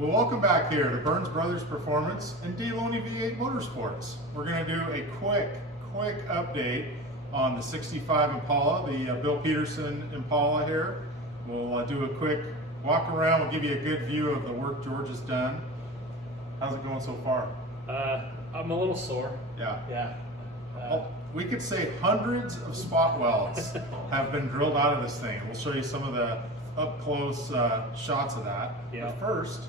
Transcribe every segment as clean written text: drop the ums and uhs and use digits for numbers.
Well, welcome back here to Burns Brothers Performance and D. Loney V8 Motorsports. We're going to do a quick update on the 65 Impala, the Bill Peterson Impala here. We'll do a quick walk around. We'll give you a good view of the work George has done. How's it going so far? I'm a little sore. Yeah. We could say hundreds of spot welds have been drilled out of this thing. We'll show you some of the up close shots of that. Yeah. But first,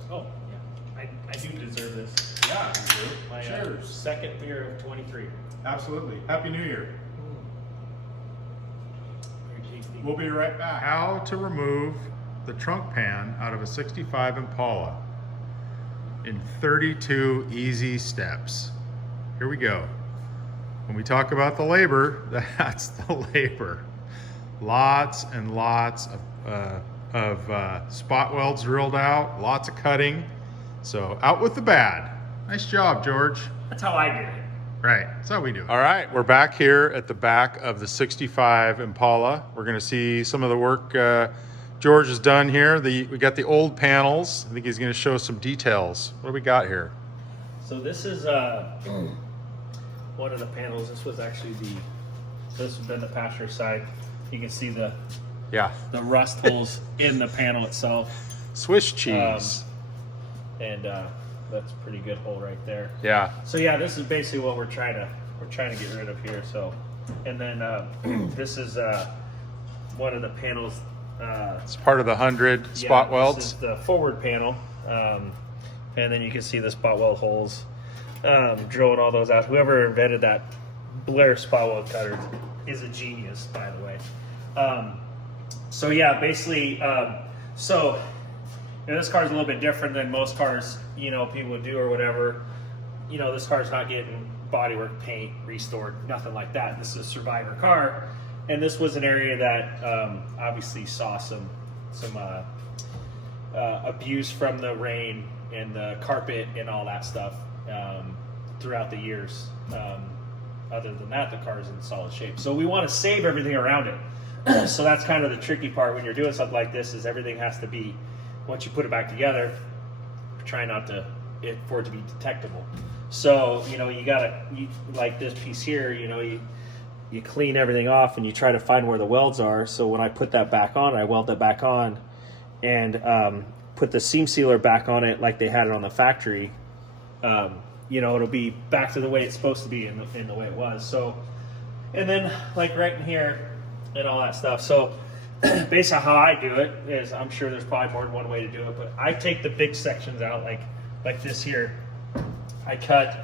I do deserve this. yeah, you do. My Cheers. second beer of 23. Absolutely. Happy New Year. Very tasty. We'll be right back. How to remove the trunk pan out of a 65 Impala in 32 easy steps. Here we go. When we talk about the labor, that's the labor. Lots and lots of spot welds drilled out, lots of cutting. So out with the bad. Nice job, George. That's how I did it. Right, that's how we do it. All right, we're back here at the back of the 65 Impala. We're gonna see some of the work George has done here. We got the old panels. I think he's gonna show some details. What do we got here? So this is one of the panels. This was actually this has been the passenger side. You can see the rust holes in the panel itself. Swiss cheese. And that's a pretty good hole right there. Yeah. So yeah, this is basically what we're trying to get rid of here. So, and then this is one of the panels. It's part of the 100 spot welds. This is the forward panel, and then you can see the spot weld holes. Drilling all those out. Whoever invented that Blair spot weld cutter is a genius, by the way. So yeah, basically, this car is a little bit different than most cars, people would do or whatever. This car's not getting bodywork, paint, restored, nothing like that. This is a survivor car, and this was an area that obviously saw some abuse from the rain and the carpet and all that stuff throughout the years. Other than that, the car is in solid shape. So we want to save everything around it. So that's kind of the tricky part when you're doing something like this, is everything has to be, once you put it back together, try not for it to be detectable. So, you gotta, like this piece here, you clean everything off and you try to find where the welds are. So when I put that back on, I weld that back on and put the seam sealer back on it like they had it on the factory. It'll be back to the way it's supposed to be in the way it was. So, and then like right in here and all that stuff. So based on how I do it is, I'm sure there's probably more than one way to do it, but I take the big sections out like this here. I cut,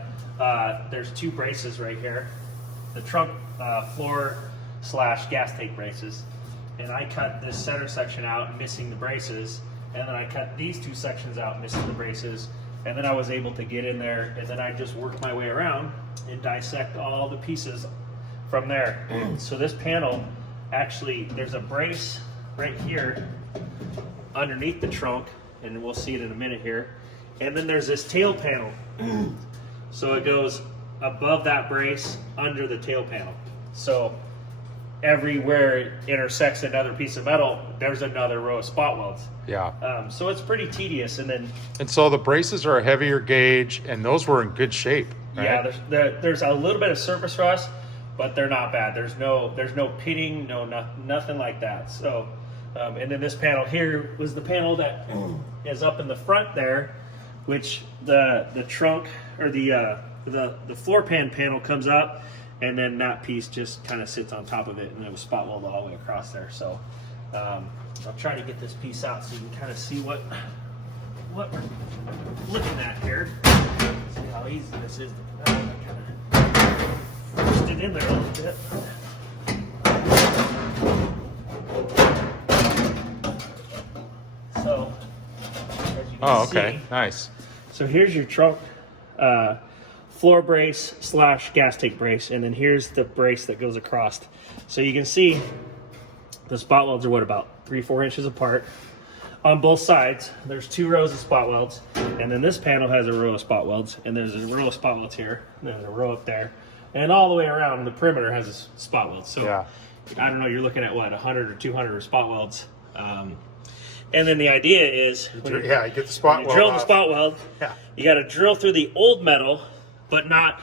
there's two braces right here, the trunk floor / gas tank braces. And I cut this center section out, missing the braces. And then I cut these two sections out, missing the braces. And then I was able to get in there, and then I just worked my way around and dissect all the pieces from there. So this panel, actually, there's a brace right here underneath the trunk, and we'll see it in a minute here. And then there's this tail panel. So it goes above that brace, under the tail panel. So everywhere it intersects another piece of metal, there's another row of spot welds. Yeah. So it's pretty tedious, and so the braces are a heavier gauge, and those were in good shape. Right? Yeah, there's a little bit of surface rust, but they're not bad. There's no pitting, nothing like that. So, and then this panel here was the panel that is up in the front there, which the trunk or the floor pan panel comes up, and then that piece just kind of sits on top of it, and it was spot welded all the way across there. So I'll try to get this piece out so you can kind of see what we're looking at here. See how easy this is. Kind of forced it in there a little bit. So, as you can see, nice. So here's your trunk floor brace / gas tank brace, and then here's the brace that goes across. So you can see the spot welds are about 3-4 inches apart on both sides. There's 2 rows of spot welds, and then this panel has a row of spot welds, and there's a row of spot welds here, and there's a row up there, and all the way around the perimeter has a spot weld. So I don't know, you're looking at what, 100 or 200 spot welds. And then the idea is, Yeah, you get the spot weld drill the off. spot weld. Yeah. You got to drill through the old metal, but not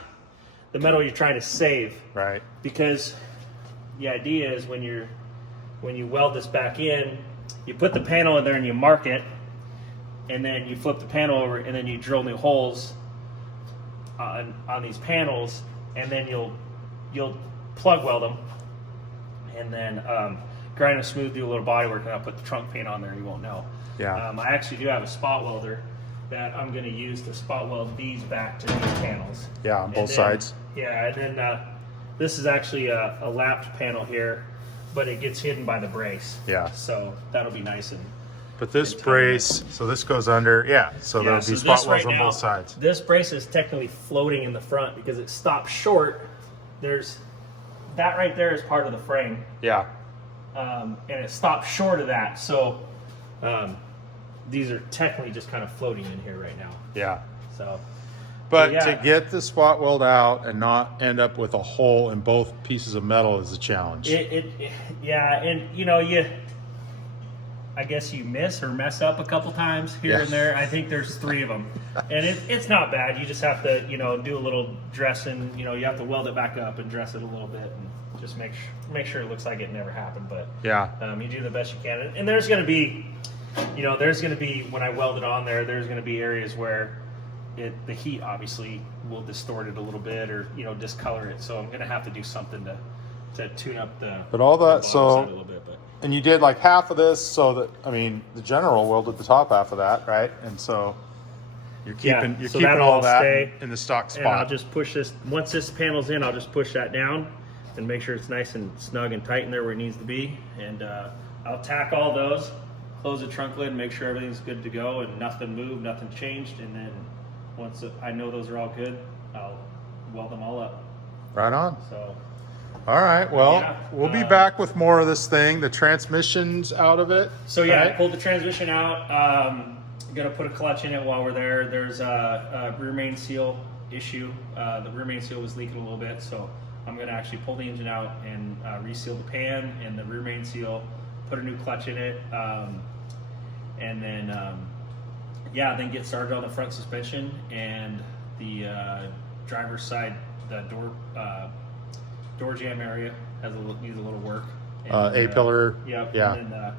the metal you're trying to save. Right. Because the idea is when you weld this back in, you put the panel in there and you mark it, and then you flip the panel over, and then you drill new holes on these panels, and then you'll plug weld them, and then grind them smooth, do a little body work, and I'll put the trunk paint on there. You won't know. Yeah. I actually do have a spot welder that I'm going to use to spot weld these back to these panels. Yeah, on both sides. Yeah, and then this is actually a lapped panel here, but it gets hidden by the brace. Yeah. So that'll be nice and. But this brace, so this goes under, yeah, so there'll be spot welds on both sides. This brace is technically floating in the front because it stops short. There's that right there is part of the frame, Yeah. and it stops short of that. So these are technically just kind of floating in here right now. Yeah. So, But yeah. to get the spot weld out and not end up with a hole in both pieces of metal is a challenge. Yeah, and I guess you miss or mess up a couple times here and there. I think there's 3 of them, and it's not bad. You just have to, do a little dressing. You have to weld it back up and dress it a little bit, and just make sure it looks like it never happened. But Yeah. you do the best you can. And there's going to be, when I weld it on there, there's going to be areas where the heat obviously will distort it a little bit or discolor it. So I'm going to have to do something to tune up the. But all that, the so, bottom side a little bit, but. and you did like half of this, so that, I mean, the general welded the top half of that, right? And so you're keeping, so that'll all all that stay, in the stock spot. And I'll just push this, once this panel's in, I'll just push that down and make sure it's nice and snug and tight in there where it needs to be. And I'll tack all those, close the trunk lid, make sure everything's good to go and nothing moved, nothing changed. And then once I know those are all good, I'll weld them all up. Right on. So. All right, well, Yeah, we'll be back with more of this thing. The transmission's out of it. So yeah, I right? pulled the transmission out. Gonna put a clutch in it while we're there. There's a rear main seal issue. The rear main seal was leaking a little bit, so I'm gonna actually pull the engine out and reseal the pan and the rear main seal, put a new clutch in it, and then then get started on the front suspension and the driver's side, the door jamb area needs a little work. And, A-pillar. Yep. Yeah. And then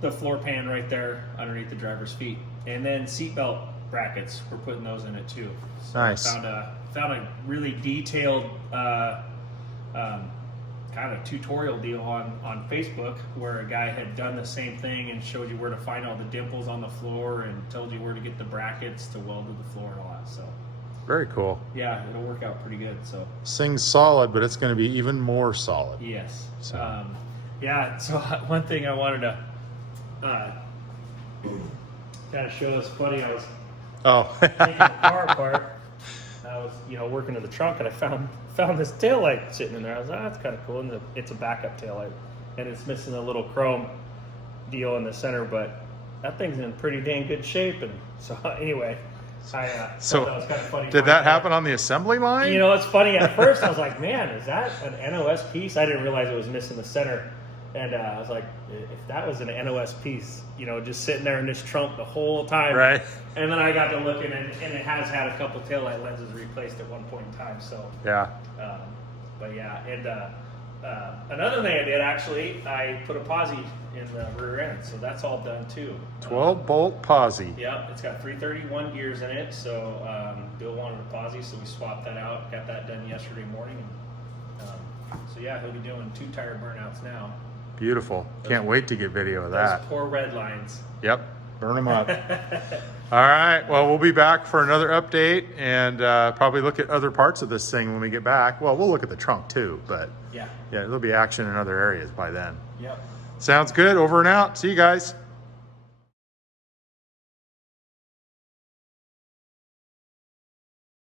the floor pan right there underneath the driver's feet, and then seatbelt brackets. We're putting those in it too. So Nice. I found a really detailed kind of tutorial deal on Facebook where a guy had done the same thing and showed you where to find all the dimples on the floor and told you where to get the brackets to weld to the floor and all that. So. Very cool. Yeah, it'll work out pretty good. So This thing's solid, but it's going to be even more solid. yes, So. So one thing I wanted to kind of show is funny. I was Oh. taking the car apart. I was working in the trunk and I found this taillight sitting in there. I was like, that's kind of cool. And it's a backup taillight, and it's missing a little chrome deal in the center, but that thing's in pretty dang good shape. And so anyway. I So, thought that was kind of funny. did that happen on the assembly line? It's funny. At first, I was like, "Man, is that an NOS piece?" I didn't realize it was missing the center, and I was like, "If that was an NOS piece, just sitting there in this trunk the whole time." Right. And then I got to looking, and it has had a couple taillight lenses replaced at one point in time. So, Yeah. but yeah, and another thing I did actually, I put a posi in the rear end, so that's all done too. 12-bolt posi. Yeah, it's got 331 gears in it, so Bill wanted a posi, so we swapped that out. Got that done yesterday morning. So yeah, he'll be doing 2 tire burnouts now. Beautiful. Can't wait to get video of that. Those poor red lines. Yep. Burn them up. All right. Well, we'll be back for another update and probably look at other parts of this thing when we get back. Well, we'll look at the trunk too, but Yeah. yeah, there'll be action in other areas by then. Yep. Sounds good. Over and out. See you guys.